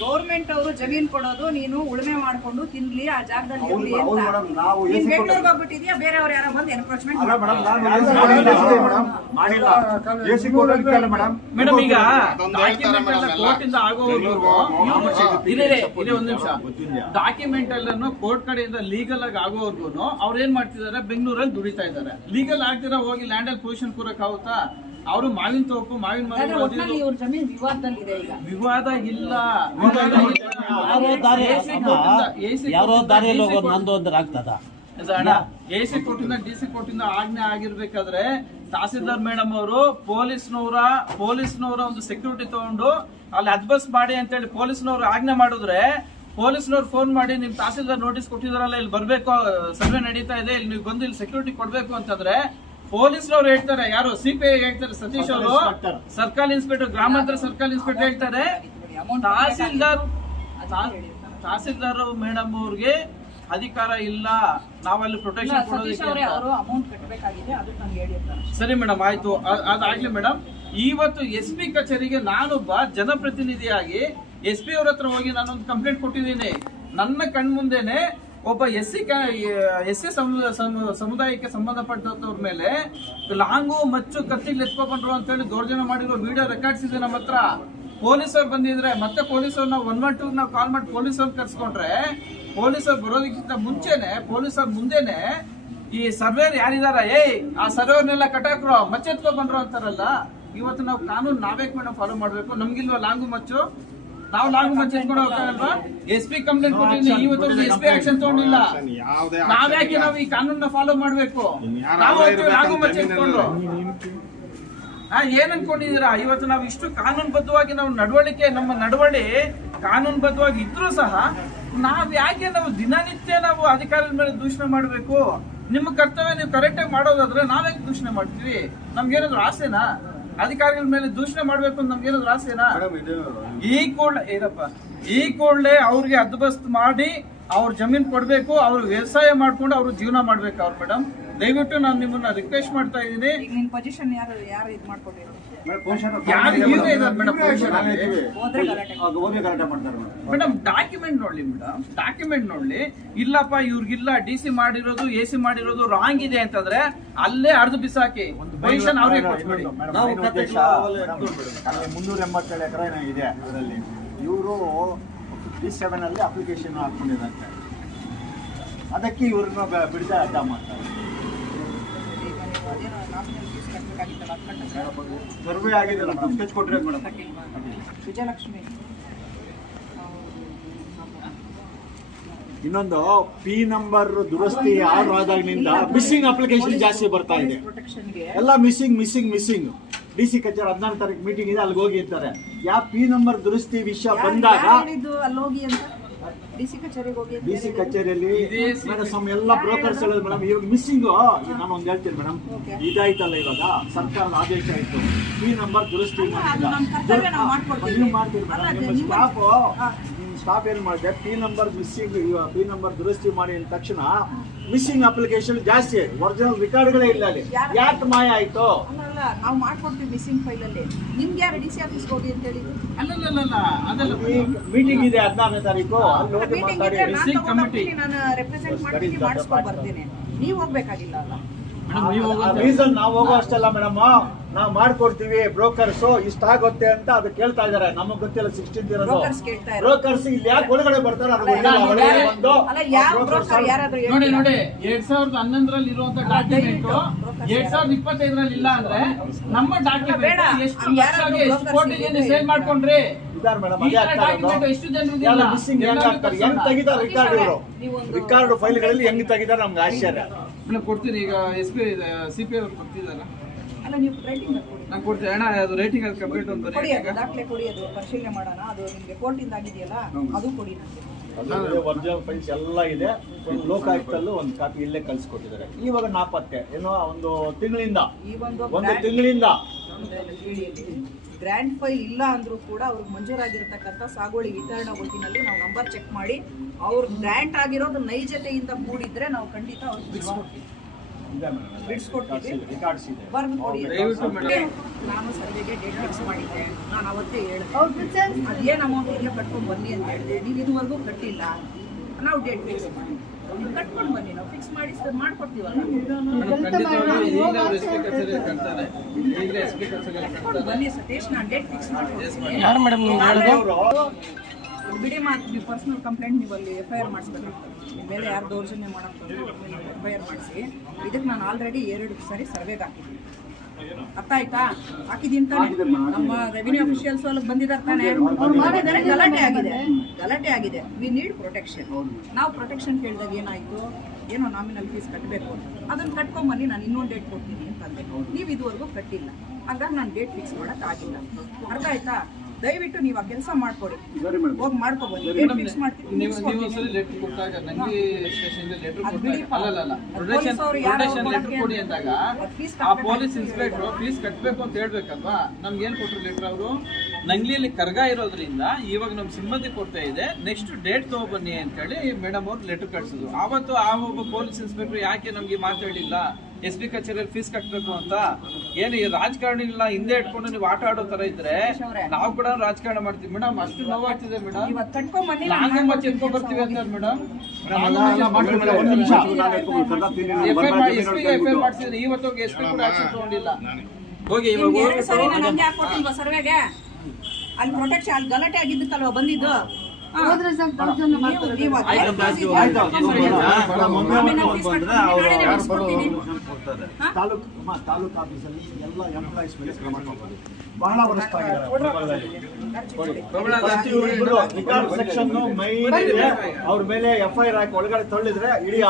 Government ಅವರು ಜಮೀನ್ ಕೊಡೋದು ನೀನು ಉಳುಮೆ ಮಾಡ್ಕೊಂಡು ತಿನ್ಲಿ ಆ ಜಾಗದಲ್ಲಿ ಇರ್ಲಿ ಅಂತ. ನೀನ್ ಬೆಂಗಳೂರಿಗೆ ಹೋಗ್ಬಿಟ್ಟಿದ್ಯಾ? ಬೇರೆಯವ್ರು ಯಾರೋ ಬಂದು ಎನ್ಕ್ರೋಚ್ಮೆಂಟ್ ಅಲ್ಲ ಮೇಡಮ್ ಈಗ ಡಾಕ್ಯುಮೆಂಟ್ ಎಲ್ಲ ಕೋರ್ಟ್ ಒಂದ್ ನಿಮಿಷ. ಡಾಕ್ಯುಮೆಂಟ್ ಕಡೆಯಿಂದ ಲೀಗಲ್ ಆಗಿ ಆಗೋವರ್ಗು ಅವ್ರು ಏನ್ ಮಾಡ್ತಿದಾರೆ ಬೆಂಗಳೂರಲ್ಲಿ ದುಡಿತಾ ಇದ್ದಾರೆ. ಲೀಗಲ್ ಆಗ್ತಿರ ಹೋಗಿ ಲ್ಯಾಂಡ್ ಅಲ್ಲಿ ಪೊಸಿಷನ್ ಕೂರಕ್ ಆಗುತ್ತಾ? ಅವರು ಮಾವಿನ ತೋಪು ಮಾವಿನ ಮರ ವಿವಾದದಲ್ಲಿದೆ ಈಗ. ವಿವಾದ ವಿವಾದ ಇಲ್ಲ. ಯಾರೋ ದಾರಿ AC ಅಮ್ಮ, ಕೋರ್ಟಿಂದ- AC ಯಾರೋ ದಾರಿಯಲ್ಲಿ ಹೋಗೋದು ನಂದು ಅಂದ್ರೆ ಆಗ್ತದ ಎ ಸಿ ಕೋರ್ಟಿಂದ ಡಿ ಸಿ ಕೋರ್ಟಿಂದ ಆಜ್ಞೆ ಆಗಿರ್ಬೇಕಾದ್ರೆ ತಹಸೀಲ್ದಾರ್ ಮೇಡಮ್ ಅವರು ಪೊಲೀಸ್ನವರ ಪೊಲೀಸ್ನವರ ಒಂದು ಸೆಕ್ಯೂರಿಟಿ ತಗೊಂಡು ಅಲ್ಲಿ ಅದ್ಬಸ್ ಮಾಡಿ ಅಂತೇಳಿ ಪೊಲೀಸ್ನವ್ರು ಆಜ್ಞೆ ಮಾಡಿದ್ರೆ ಪೊಲೀಸ್ನವ್ರು ಫೋನ್ ಮಾಡಿ ನಿಮ್ ತಹಸೀಲ್ದಾರ್ ನೋಟಿಸ್ ಕೊಟ್ಟಿದಾರಲ್ಲ ಇಲ್ಲಿ ಬರ್ಬೇಕು ಸರ್ವೆ ನಡೀತಾ ಇದೆ ಇಲ್ಲಿ ನೀವು ಬಂದು ಇಲ್ಲಿ ಸೆಕ್ಯೂರಿಟಿ ಕೊಡ್ಬೇಕು ಅಂತಂದ್ರೆ ಪೊಲೀಸ್ನವ್ರು ಹೇಳ್ತಾರೆ. ಯಾರು? ಸಿಪಿಐ ಹೇಳ್ತಾರೆ ಸತೀಶ್ ಅವರು. ಸರ್ಕಲ್ ಇನ್ಸ್ಪೆಕ್ಟರ್ ಗ್ರಾಮಾಂತರ ಸರ್ಕಲ್ ಇನ್ಸ್ಪೆಕ್ಟರ್ ಹೇಳ್ತಾರೆ. ಅಮೌಂಟ್ ತಹಸೀಲ್ದಾರ್ ತಹಸೀಲ್ದಾರ್ ಮೇಡಮ್ ಅವ್ರಿಗೆ ಅಧಿಕಾರ ಇಲ್ಲ. ನಾವಲ್ಲಿ ಪ್ರೊಟೆಕ್ಷನ್ ಸತೀಶ್ ಕೊಡೋದಕ್ಕೆ ಅವರು ಅಮೌಂಟ್ ಕಟ್ಟಬೇಕಾಗಿದೆ ಅದಕ್ಕೆ ನಂಗೆ ಹೇಳಿರ್ತಾರೆ ಸರಿ ಮೇಡಮ್ ಆಯ್ತು. ಅದಾಗ್ಲಿ ಮೇಡಮ್ ಇವತ್ತು ಎಸ್ ಪಿ ಕಚೇರಿಗೆ ನಾನೊಬ್ಬ ಜನಪ್ರತಿನಿಧಿಯಾಗಿ ಎಸ್ ಪಿ ಅವ್ರ ಹತ್ರ ಹೋಗಿ ನಾನೊಂದು ಕಂಪ್ಲೇಂಟ್ ಕೊಟ್ಟಿದ್ದೀನಿ. ನನ್ನ ಕಣ್ಮುಂದೆನೆ ಒಬ್ಬ ಎಸ್ ಸಿ ಎಸ್ ಸಿ ಸಮುದಾಯಕ್ಕೆ ಸಂಬಂಧಪಟ್ಟವ್ರ ಮೇಲೆ ಲಾಂಗು ಮಚ್ಚು ಕತ್ತಿಗೆ ಲೆಚ್ಕೊಂಡ್ರು ಅಂತ ಹೇಳಿ ದೌರ್ಜನ್ಯ ಮಾಡಿರೋ ವಿಡಿಯೋ ರೆಕಾರ್ಡ್ಸ್ ಇದೆ ನಮ್ಮ ಹತ್ರ ಪೊಲೀಸರು ಬಂದಿದ್ರೆ ಮತ್ತೆ ಪೊಲೀಸರು ನಾವು ಒನ್ ಒನ್ ಟೂ ನಾವು ಕಾಲ್ ಮಾಡಿ ಪೊಲೀಸರು ಕರ್ಸ್ಕೊಂಡ್ರೆ ಪೊಲೀಸರು ಬರೋದಕ್ಕಿಂತ ಮುಂಚೆನೆ ಪೊಲೀಸರು ಮುಂದೆನೆ ಈ ಸರ್ವೇರ್ ಯಾರಿದಾರ ಏಯ್ ಆ ಸರ್ವೇರ್ನೆಲ್ಲ ಕಟಾಕ್ರು ಮಚ್ಚೆತ್ಕೊ ಬಂದ್ರು ಅಂತಾರಲ್ಲ ಇವತ್ತು ನಾವು ಕಾನೂನು ನಾವೇಕ್ ಮೇಡಮ್ ಫಾಲೋ ಮಾಡ್ಬೇಕು. ನಮ್ಗಿಲ್ವ ಲಾಂಗು ಮಚ್ಚು? ನಾವು ಲಾಂಗು ಮಚ್ಚು ಎತ್ಕೊಂಡು ಹೋಗಲ್ವಾ ಎಸ್ ಪಿ ಕಂಪ್ಲೇಂಟ್ ಕೊಟ್ಟಿದ್ದೀನಿ ಇವತ್ತು ಎಸ್ ಪಿ ಆಕ್ಷನ್ ತಗೊಂಡಿಲ್ಲ. ನಾವ್ಯಾಕೆ ನಾವು ಈ ಕಾನೂನ ಫಾಲೋ ಮಾಡ್ಬೇಕು? ನಾವು ಲಾಂಗು ಮಚ್ಚು ಎತ್ಕೊಂಡು ಹಾ ಏನ್ ಅನ್ಕೊಂಡಿದೀರಾ ಇವತ್ತು ನಾವು ಇಷ್ಟು ಕಾನೂನುಬದ್ಧವಾಗಿ ನಾವು ನಡವಳಿಕೆ ನಮ್ಮ ನಡವಳಿ ಕಾನೂನುಬದ್ಧವಾಗಿ ಇದ್ರೂ ಸಹ ನಾವ್ ಯಾಕೆ ನಾವು ದಿನನಿತ್ಯ ನಾವು ಅಧಿಕಾರದ ಮೇಲೆ ದೂಷಣೆ ಮಾಡಬೇಕು? ನಿಮ್ಮ ಕರ್ತವ್ಯ ನೀವು ಕರೆಕ್ಟ್ ಆಗಿ ಮಾಡೋದಾದ್ರೆ ನಾವ್ಯಾಕೆ ದೂಷಣೆ ಮಾಡ್ತೀವಿ? ನಮ್ಗೇನಾದ್ರು ಆಸೆನಾ? ಅಧಿಕಾರಿಗಳ ಮೇಲೆ ದೂಷಣೆ ಮಾಡ್ಬೇಕು ಅಂತ ನಮ್ಗೇನಾದ್ರು ಆಸೆನಾ? ಈ ಕೂಡಲೇ ಏನಪ್ಪ? ಈ ಕೂಡಲೇ ಅವ್ರಿಗೆ ಹದ್ಬಸ್ತ್ ಮಾಡಿ ಅವ್ರ ಜಮೀನ್ ಕೊಡ್ಬೇಕು ಅವ್ರು ವ್ಯವಸಾಯ ಮಾಡ್ಕೊಂಡು ಅವ್ರ ಜೀವನ ಮಾಡ್ಬೇಕು ಅವ್ರು ಮೇಡಮ್. ದಯವಿಟ್ಟು ನಾನು ನಿಮ್ಮನ್ನ ರಿಕ್ವೆಸ್ಟ್ ಮಾಡ್ತಾ ಇದ್ದೀನಿ. ನಿನ್ ಪೊಸಿಷನ್ ಯಾರು ಯಾರು ಇದು ಮಾಡ್ಕೊಂಡಿರೋ ಮೇಡಮ್ ಯಾರು ಮೇಡಮ್? ಹೋದ್ರೆ ಗಲಾಟೆ ಮೇಡಮ್. ಡಾಕ್ಯುಮೆಂಟ್ ನೋಡ್ಲಿ ಮೇಡಮ್ ಡಾಕ್ಯುಮೆಂಟ್ ನೋಡ್ಲಿ. ಇಲ್ಲಪ್ಪ ಇವ್ರಿಗಿಲ್ಲ ಡಿ ಸಿ ಮಾಡಿರೋದು ಎ ಸಿ ಮಾಡಿರೋದು ರಾಂಗ್ ಇದೆ ಅಂತಂದ್ರೆ ಅಲ್ಲೇ ಅರ್ಧ ಬಿಸಾಕಿ. ಪೊಸಿಷನ್ ಅವ್ರಿಗೆ ಕೊಟ್ಬಿಡಿ. ನಾವು ಉದ್ದೇಶ ಅಲ್ಲಿ ಮುನ್ನೂರ ಎಂಬತ್ತೇಳು ಎಕರೆ ಇದೆ ಅದರಲ್ಲಿ. ಇವರು ಫಿಫ್ಟಿ ಸೆವೆನ್ ಅಲ್ಲಿ ಅಪ್ಲಿಕೇಶನ್ ಹಾಕೊಂಡಿದ್ದಾರೆ ಅದಕ್ಕೆ ಇವ್ರನ್ನ ಬಿಡದೆ ಅಡ್ಡ ಮಾಡ್ತಾರೆ ಈಗ ನೀವು ಅದೇನೋ ನಾಮಿನಲ್ ಫೀಸ್ ಕಟ್ಟಬೇಕಾಗಿತ್ತಲ್ಲ ಅದು ಕಟ್ಟಿದ್ರೆ ಸರ್ವೆ ಆಗಿದೆ ಸ್ಕೆಚ್ ಕೊಟ್ಟರೆ ಮೇಡಮ್ ವಿಜಯಲಕ್ಷ್ಮಿ. ಇನ್ನೊಂದು ಪಿ ನಂಬರ್ ದುರಸ್ತಿ ಆರ್ಡರ್ ಆದಾಗಿನಿಂದ ಮಿಸ್ಸಿಂಗ್ ಅಪ್ಲಿಕೇಶನ್ ಜಾಸ್ತಿ ಬರ್ತಾ ಇದೆ. ಎಲ್ಲ missing missing missing D C ಕಚೇರಿ ಹದಿನಾರು ತಾರೀಕು ಮೀಟಿಂಗ್ ಇದೆ ಅಲ್ಲಿಗೆ ಹೋಗಿ ಇರ್ತಾರೆ. ಯಾ ಪಿ ನಂಬರ್ ದುರಸ್ತಿ ವಿಷಯ ಬಂದಾಗ ಅಂತ ಡಿ ಸಿ ಕಚೇರಿಗೆ ಹೋಗಿ ಅಂತ ಡಿ ಸಿ ಕಚೇರಿಯಲ್ಲಿ ಮೇಡಮ್ ಸಮ್ ಎಲ್ಲ ಬ್ರೋಕರ್ಸ್ ಹೇಳೋದು ಮೇಡಮ್ ಇವಾಗ ಮಿಸ್ಸಿಂಗ್ ನಾನು ಒಂದು ಹೇಳ್ತೀನಿ ಮೇಡಮ್. ಇದಾಯ್ತಲ್ಲ ಇವಾಗ? ಸರ್ಕಾರದ ಆದೇಶ ಆಯ್ತು. ಈ ನಂಬರ್ ದುರಸ್ತಿ ನಾವು ಮಾಡ್ತೀರಿ ಮೇಡಮ್ ನಿಮ್ಮ. ನಿಮ್ಮ ಸ್ಟಾಫ್ ಏನ್ ಮಾಡಿದೆ? P number missing P number ದುರಸ್ತಿ ಮಾಡಿ ಅಂದ ತಕ್ಷಣ ಮಿಸ್ಸಿಂಗ್ ಅಪ್ಲಿಕೇಶನ್ ಜಾಸ್ತಿ ಆಯ್ತು. ಒರಿಜಿನಲ್ ರೆಕಾರ್ಡ್ಗಳೇ ಇಲ್ಲ ಅಲ್ಲಿ. ಯಾರು- ಯಾಕೆ ಮಾಯ ಆಯ್ತು? ಅಲ್ಲ ನಾವು ಮಾಡ್ಕೊಡ್ತೀವಿ ಮಿಸ್ಸಿಂಗ್ ಫೈಲ್ ಅಲ್ಲಿ. ನಿಮ್ಗೆ ಯಾರು ಡಿ ಸಿ ಆಫೀಸ್ಗೆ ಹೋಗಿ ಅಂತ ಅದಲ್ಲ ಮೀಟಿಂಗ್ ಇದೆ ಹದಿನಾರನೇ ತಾರೀಕು. ಅಲ್ಲಿ ಹೋಗಿ ಮೀಟಿಂಗ್ ಮಾತಾಡಿ. ನಾನು ರೆಪ್ರೆಸೆಂಟ್ ಮಾಡ್ತೀನಿ ಮಾಡಿಸ್ಕೊಂಡು ಬರ್ತೀನಿ. ನೀವು ಹೋಗ್ಬೇಕಾಗಿಲ್ಲ ಅಲ್ಲ? ರೀಸನ್ ನಾವು ಹೋಗೋ ಅಷ್ಟೆಲ್ಲ ಮೇಡಮ್ ನಾವು ಮಾಡ್ಕೊಡ್ತೀವಿ. ಬ್ರೋಕರ್ಸ್ ಇಷ್ಟ ಆಗುತ್ತೆ ಅಂತ ಅದು ಕೇಳ್ತಾ ಇದಾರೆ ನಮಗ್ ಗೊತ್ತಿಲ್ಲ ಸಿಕ್ಸ್ಟೀನ್ ಇರೋದು. ಬ್ರೋಕರ್ಸ್ ಇಲ್ಲಿ ಯಾಕೆ ಒಳಗಡೆ ಬರ್ತಾರೆ? ನೋಡಿ ನೋಡಿ ಎರಡ್ ಸಾವಿರದ ಹನ್ನೊಂದರಲ್ಲಿ ಇರುವಂತ ಡಾಕ್ಯುಮೆಂಟ್ ಎರಡ್ ಸಾವಿರದ ಇಪ್ಪತ್ತೈದರಲ್ಲಿ ಇಲ್ಲ ಅಂದ್ರೆ ನಮ್ಮ. ಡಾಕ್ಯುಮೆಂಟ್ ಎಷ್ಟು ಎಷ್ಟು ಕೋಟಿಗೆ ಸೇಲ್. ಮಾಡ್ಕೊಂಡ್ರಿ? ಎಷ್ಟು ಜನರಿಗೆ ಮಿಸ್ಸಿಂಗ್ ಹೆಂಗ್ ಎಲ್ಲರಿಗೂ ಆಗ್ತಾರೆ ಹೆಂಗ್ ತೋರ್ಸೋಣ. ತೆಗಿತಾರೆ? ರಿಕಾರ್ಡ್ ನೀವು ಒಂದು- ರಿಕಾರ್ಡ್ ಫೈಲ್ಗಳಲ್ಲಿ ಹೆಂಗ್ ತೆಗಿದಾರೆ ನಮ್ಗೆ ಆಶ್ಚರ್ಯ. ಮೇಡಮ್ ಕೊಡ್ತೀನಿ ಈಗ ಎಸ್ ಪಿ ಸಿ ಪಿ ಅವ್ರು ಕೊಡ್ತಿದಾರ ಅಲ್ಲ ನೀವು ರೈಟಿಂಗ್ ನಾನು ಕೊಡ್ತೀನಿ. ಅಣ್ಣ ಅದು ರೇಟಿಂಗ್ ಅದು ಕಂಪ್ಲೀಟ್ ಒಂದು ಕೊಡಿ ಅದು ದಾಖಲೆ ಕೊಡಿ ಅದು ಪರಿಶೀಲನೆ ಮಾಡೋಣ. ಅದು ನಿಮಗೆ ಕೋರ್ಟಿಂದ ಆಗಿದೆಯಲ್ಲ ಅದು ಕೊಡಿ ನನಗೆ ಒರಿಜಿನಲ್ ಫೈಲ್ಸ್ ಎಲ್ಲ ಇದೆ. ಒಂದು ಲೋಕಾಯುಕ್ತಲ್ಲೂ ಒಂದು ಕಾಪಿ ಇಲ್ಲೇ ಕಳ್ಸಿಕೊಟ್ಟಿದ್ದಾರೆ. ಇವಾಗ ನಾಪತ್ತೆ. ಏನೋ ಒಂದು ತಿಂಗಳಿಂದ. ಈ ಒಂದು ಒಂದು ತಿಂಗಳಿಂದ. ಗ್ರ್ಯಾಂಡ್ ಫೈಲ್ ಇಲ್ಲ ಅಂದರೂ ಕೂಡ ಅವ್ರಿಗೆ ಮಂಜೂರಾಗಿರ್ತಕ್ಕಂಥ ಸಾಗುವಳಿ ವಿತರಣಾ ಒಟ್ಟಿನಲ್ಲಿ ನಾವು ನಂಬರ್ ಚೆಕ್ ಮಾಡಿ ಅವ್ರ ಗ್ರ್ಯಾಂಟ್ ಆಗಿರೋದು ನೈಜತೆಯಿಂದ ಕೂಡಿದ್ರೆ ನಾವು ಖಂಡಿತ ಅವ್ರಿಗೆ ಬಿಡಿಸ್ಕೊಡ್ತೀವಿ. ನಾನು ಸರ್ವೆಗೆ ಡೇಟ್ ಫಿಕ್ಸ್ ಮಾಡಿದ್ದೆ. ನಾನು ಅವತ್ತೇ ಹೇಳಿದೆ. ಅದೇನು ಅಮೌಂಟ್ ಇಲ್ಲ ಕಟ್ಕೊಂಡು ಬನ್ನಿ ಅಂತ ಹೇಳಿದೆ. ನೀವು ಇದುವರೆಗೂ ಕಟ್ಟಿಲ್ಲ. ನಾವು ಡೇಟ್ ಫಿಕ್ಸ್ ಮಾಡಿ. ನೀವು ಕಟ್ಕೊಂಡು ಬನ್ನಿ ನಾವು ಫಿಕ್ಸ್ ಮಾಡಿ ಮಾಡ್ಕೊಡ್ತೀವಲ್ಲ ಕಟ್ಕೊಂಡು ಬನ್ನಿ ಸತೀಶ್ ನಾನು ಡೇಟ್ ಫಿಕ್ಸ್ ಮಾಡ್ಕೊಡ್ತೀನಿ. ಯಾರು ಮೇಡಮ್ ನೀವು ಬಿಡಿ ಮಾತು ನೀವು ಪರ್ಸನಲ್ ಕಂಪ್ಲೇಂಟ್ ನೀವು ಅಲ್ಲಿ ಎಫ್ ಐ ಆರ್ ಮಾಡಿಸ್ಬೇಕಾಗ್ತದೆ ನಿಮ್ಮ ಮೇಲೆ ಯಾರು ದೌರ್ಜನ್ಯ ಮಾಡೋಕ್ಕೆ ಎಫ್ ಐ ಆರ್ ಮಾಡಿಸಿ. ಇದಕ್ಕೆ ನಾನು ಆಲ್ರೆಡಿ ಎರಡು ಸರಿ ಸರ್ವೆಗೆ ಹಾಕಿದ್ದೀನಿ. ಅರ್ಥ ಆಯ್ತಾ? ಹಾಕಿದೀನಿ ತಾನೆ ನಮ್ಮ ರೆವಿನ್ಯೂ ಅಫಿಷಿಯಲ್ಸ್ ಅಲ್ಲಿ ಬಂದಿದ್ದಾರೆ ತಾನೆ? ಅವ್ರು ಮಾಡಿದ್ದಾರೆ ಗಲಾಟೆ ಆಗಿದೆ. ಗಲಾಟೆ ಆಗಿದೆ. ವಿ ನೀಡ್ ಪ್ರೊಟೆಕ್ಷನ್ ನಾವು ಪ್ರೊಟೆಕ್ಷನ್ ಕೇಳಿದಾಗ ಏನಾಯ್ತು? ಏನೋ ನಾಮಿನಲ್ ಫೀಸ್ ಕಟ್ಟಬೇಕು ಅದನ್ನ ಕಟ್ಕೊಂಬನ್ನಿ ನಾನು ಇನ್ನೊಂದು ಡೇಟ್ ಕೊಡ್ತೀನಿ ಅಂತಂದೆ ನೀವು ಇದುವರೆಗೂ ಕಟ್ಟಿಲ್ಲ. ಹಾಗಾಗಿ ನಾನು ಡೇಟ್ ಫಿಕ್ಸ್ ಮಾಡೋಕ್ಕಾಗಿಲ್ಲ ಆಗಿಲ್ಲ. ಅರ್ಥ ಆಯ್ತಾ? ದಯವಿಟ್ಟು ನೀವು ಆ ಕೆಲಸ ಮಾಡ್ಕೊಡಿ. ಹೋಗಿ ಡೇಟ್ ಫಿಕ್ಸ್ ಲೆಟರ್ ಕೊಡಿ ಅಂದಾಗ ಆ ಪೊಲೀಸ್ ಇನ್ಸ್ಪೆಕ್ಟರ್ ಫೀಸ್ ಕಟ್ಟಬೇಕು ಅಂತ ಹೇಳ್ಬೇಕಲ್ವಾ? ನಮ್ಗೆ ಏನ್ ಕೊಟ್ರು ಲೆಟರ್ ಅವರು? ನಂಗ್ಲಿಯಲ್ಲಿ ಕರ್ಗ ಇರೋದ್ರಿಂದ ಇವಾಗ ನಮ್ ಸಿಬ್ಬಂದಿ ಕೊಡ್ತಾ ಇದೆ. ನೆಕ್ಸ್ಟ್ ಡೇಟ್ ತಗೊಬನ್ನಿ ಅಂತ ಹೇಳಿ ಮೇಡಮ್ ಅವ್ರು ಲೆಟರ್ ಕಟ್ಸಿದ್ರು ಆವತ್ತು ಆ ಒಬ್ಬ ಪೊಲೀಸ್ ಇನ್ಸ್ಪೆಕ್ಟರ್ ಯಾಕೆ ನಮ್ಗೆ ಮಾತಾಡಿಲ್ಲ ಎಸ್ ಪಿ ಕಚೇರಿಯಲ್ಲಿ ಫೀಸ್ ಕಟ್ಟಬೇಕು ಅಂತ. ಏನು ಈ ರಾಜಕಾರಣಿ ಇಲ್ಲ ಹಿಂದೆ ಇಟ್ಕೊಂಡು ನೀವು ಆಟ ಆಡೋ ತರ ಇದ್ರೆ ನಾವು ಕೂಡ ರಾಜಕಾರಣ ಮಾಡ್ತೀವಿ. ಮೇಡಮ್ ಅಷ್ಟು ನೋವಾಗ್ತಿದೆ ಮೇಡಮ್ ಎತ್ಕೊಂಡ್ ಬರ್ತೀವಿ ಅಂತ madam. F I S P F I ಹೇಳ್ಬಿಟ್ಟು. ಮಾಡಿಸಿದ್ರೆ ಇವತ್ತು ಎಸ್ ಪಿ ಕೂಡ ಆಕ್ಷನ್ ತಗೊಂಡಿಲ್ಲ. ಹೋಗಿ ಸರ್ವೆಗೆ? ಅಲ್ಲಿ ಪ್ರೊಟೆಕ್ಷನ್ ಅಲ್ಲಿ ಗಲಾಟೆ ಆಗಿದ್ದಕ್ಕಲ್ವಾ ಬಂದಿದ್ದು? ತಾಲೂಕು ಆಫೀಸಲ್ಲಿ ಎಲ್ಲ ಎಂಪ್ಲಾಯೀಸ್ ಮೇಲೆ ಕ್ರಮ ತಗೊಳ್ಳಿ. ಬಹಳ ವರ್ಷ ಅವ್ರ ಮೇಲೆ ಎಫ್ ಐ ಆರ್ ಹಾಕಿ ಒಳಗಡೆ ತಳ್ಳಿದ್ರೆ ಇಡೀ